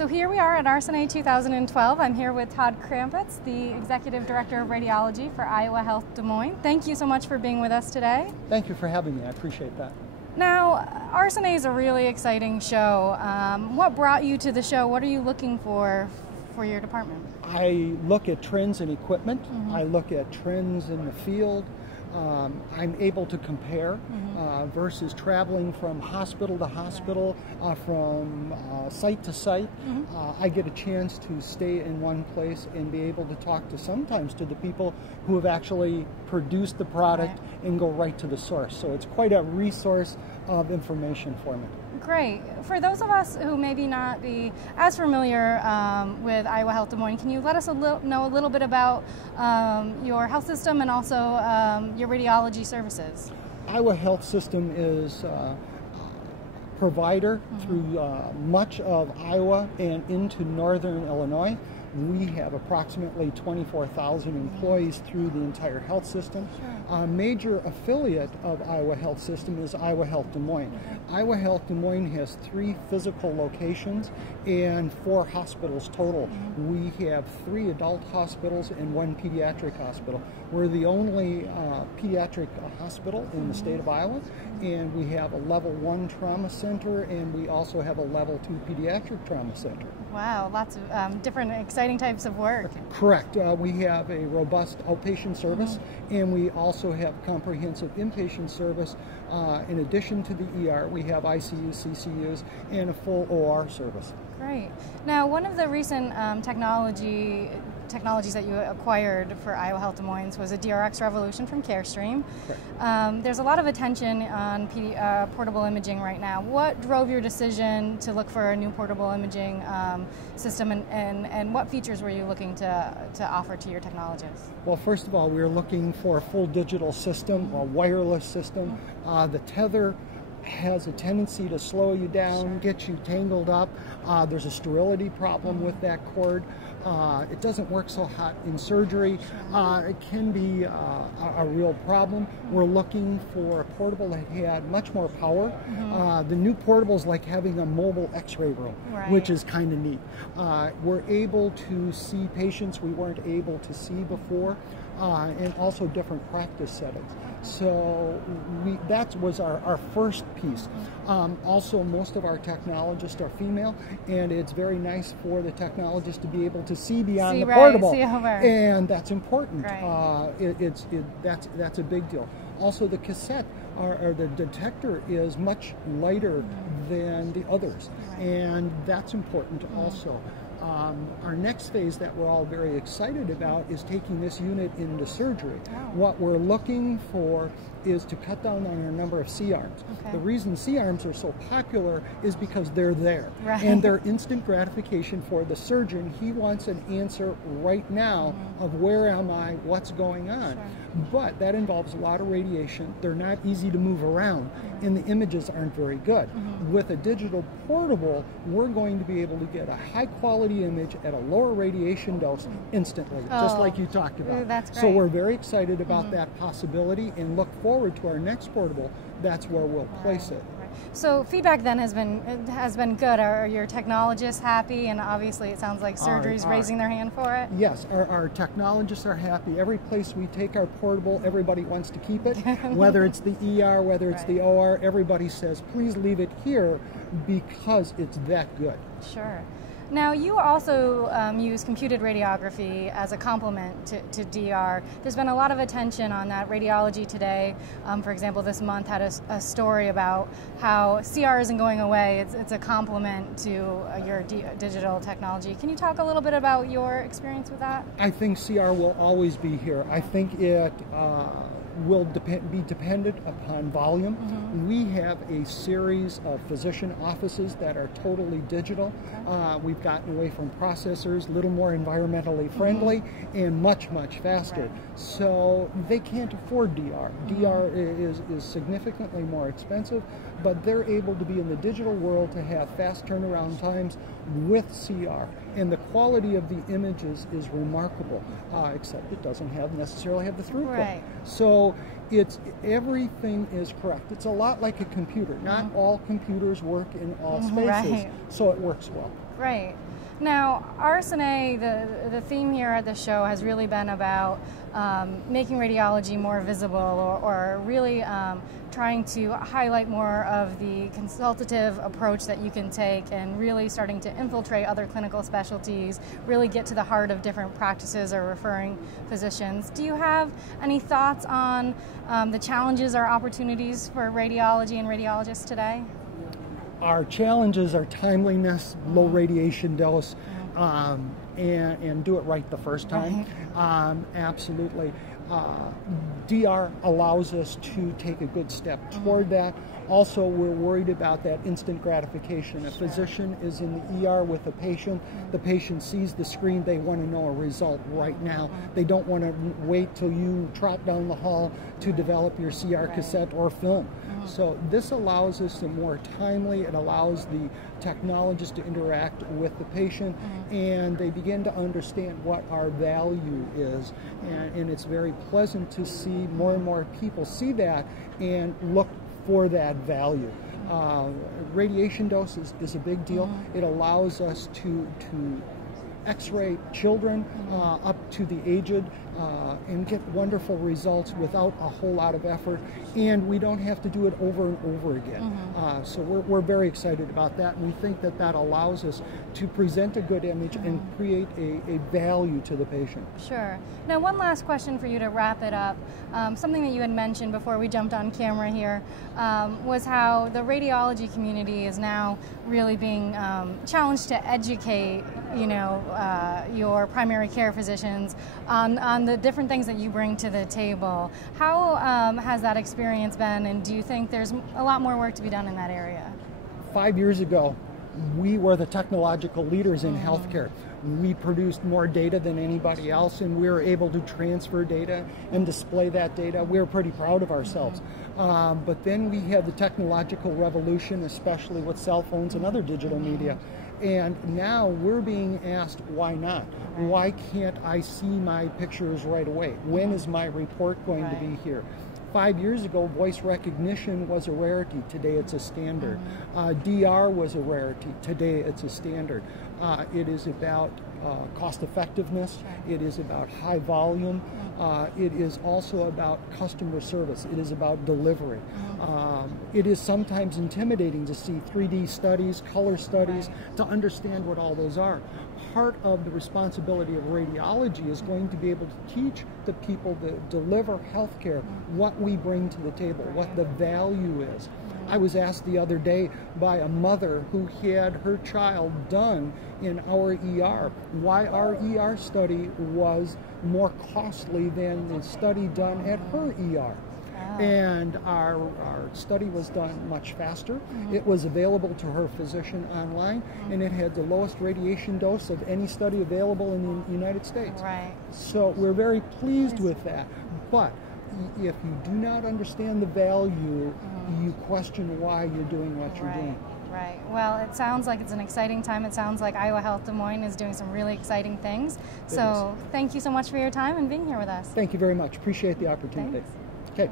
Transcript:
So here we are at RSNA 2012. I'm here with Todd Krampitz, the Executive Director of Radiology for Iowa Health Des Moines. Thank you so much for being with us today. Thank you for having me. I appreciate that. Now, RSNA is a really exciting show. What brought you to the show? What are you looking for your department? I look at trends in equipment. I look at trends in the field. I'm able to compare versus traveling from hospital to hospital, from site to site. I get a chance to stay in one place and be able to talk to sometimes to the people who have actually produced the product and go right to the source. So it's quite a resource of information for me. Great. For those of us who maybe not be as familiar with Iowa Health Des Moines, can you let us know a little bit about your health system and also your radiology services? Iowa Health System is a provider through much of Iowa and into northern Illinois. We have approximately 24,000 employees through the entire health system. A major affiliate of Iowa Health System is Iowa Health Des Moines. Iowa Health Des Moines has 3 physical locations and 4 hospitals total. We have 3 adult hospitals and 1 pediatric hospital. We're the only pediatric hospital in the state of Iowa, and we have a level 1 trauma center, and we also have a level 2 pediatric trauma center. Wow, lots of different exciting types of work. Correct. We have a robust outpatient service, and we also have comprehensive inpatient service. In addition to the ER, we have ICUs, CCUs, and a full OR service. Great. Now, one of the recent technologies that you acquired for Iowa Health Des Moines was a DRX Revolution from Carestream. There's a lot of attention on portable imaging right now. What drove your decision to look for a new portable imaging system, and what features were you looking to offer to your technologists? Well, first of all, we were looking for a full digital system, a wireless system. The tether has a tendency to slow you down, get you tangled up. There's a sterility problem with that cord. It doesn't work so hot in surgery. It can be a real problem. We're looking for a portable that had much more power. The new portable is like having a mobile x-ray room, which is kind of neat. We're able to see patients we weren't able to see before, and also different practice settings. So that was our first piece. Also, most of our technologists are female, and it's very nice for the technologist to be able to see beyond the portable, and that's important. That's a big deal. Also, the cassette or the detector is much lighter than the others, and that's important also. Our next phase that we're all very excited about is taking this unit into surgery. What we're looking for is to cut down on our number of C-arms. The reason C-arms are so popular is because they're there, and they're instant gratification for the surgeon. He wants an answer right now of where am I, what's going on. But that involves a lot of radiation. They're not easy to move around, and the images aren't very good. With a digital portable, we're going to be able to get a high-quality image at a lower radiation dose instantly, just like you talked about. That's great. So we're very excited about that possibility and look forward to our next portable. That's where we'll place it. So feedback then has been good. Are your technologists happy? And obviously it sounds like surgery's raising their hand for it. Yes, our technologists are happy. Every place we take our portable, everybody wants to keep it. Whether it's the ER, whether it's the OR, everybody says, please leave it here because it's that good. Sure. Now, you also use computed radiography as a complement to DR. There's been a lot of attention on that. Radiology Today, for example, this month had a story about how CR isn't going away. It's a complement to your digital technology. Can you talk a little bit about your experience with that? I think CR will always be here. I think it will be dependent upon volume. We have a series of physician offices that are totally digital. We've gotten away from processors, a little more environmentally friendly, and much faster. So they can't afford DR. DR is significantly more expensive, but they're able to be in the digital world to have fast turnaround times with CR. And the quality of the images is remarkable, except it doesn't necessarily have the throughput. So everything is correct. It's a lot like a computer. Not all computers work in all spaces, so it works well. Right. Now, RSNA, the theme here at the show has really been about making radiology more visible, or really trying to highlight more of the consultative approach that you can take, and really starting to infiltrate other clinical specialties, really get to the heart of different practices or referring physicians. Do you have any thoughts on the challenges or opportunities for radiology and radiologists today? Our challenges are timeliness, low radiation dose, and do it right the first time. Absolutely. DR allows us to take a good step toward that. Also, we're worried about that instant gratification. A physician is in the ER with a patient, the patient sees the screen, they want to know a result right now. They don't want to wait till you trot down the hall to develop your CR cassette or film. So this allows us to more timely, it allows the technologist to interact with the patient, and they begin to understand what our value is. And it's very pleasant to see more and more people see that and look for that value. Radiation dose is a big deal. It allows us to X-ray children up to the aged and get wonderful results without a whole lot of effort, and we don't have to do it over and over again. So we're very excited about that, and we think that that allows us to present a good image and create a value to the patient. Sure. Now, one last question for you to wrap it up. Something that you had mentioned before we jumped on camera here was how the radiology community is now really being challenged to educate, your primary care physicians on the different things that you bring to the table. How has that experience been, and do you think there's a lot more work to be done in that area? 5 years ago, we were the technological leaders in healthcare. We produced more data than anybody else, and we were able to transfer data and display that data. We were pretty proud of ourselves. But then we had the technological revolution, especially with cell phones and other digital media. And now we're being asked, why not? Why can't I see my pictures right away? When is my report going to be here? 5 years ago, voice recognition was a rarity. Today it's a standard. DR was a rarity. Today it's a standard. It is about cost effectiveness. It is about high volume. It is also about customer service. It is about delivery. It is sometimes intimidating to see 3D studies, color studies, to understand what all those are. Part of the responsibility of radiology is going to be able to teach the people that deliver healthcare what we bring to the table, what the value is. I was asked the other day by a mother who had her child done in our ER why our ER study was more costly than the study done at her ER. And our study was done much faster. It was available to her physician online, and it had the lowest radiation dose of any study available in the United States. So we're very pleased with that. But if you do not understand the value, you question why you're doing what you're doing. Right. Well, it sounds like it's an exciting time. It sounds like Iowa Health Des Moines is doing some really exciting things. So thank you so much for your time and being here with us. Thank you very much. Appreciate the opportunity. Thanks. Okay.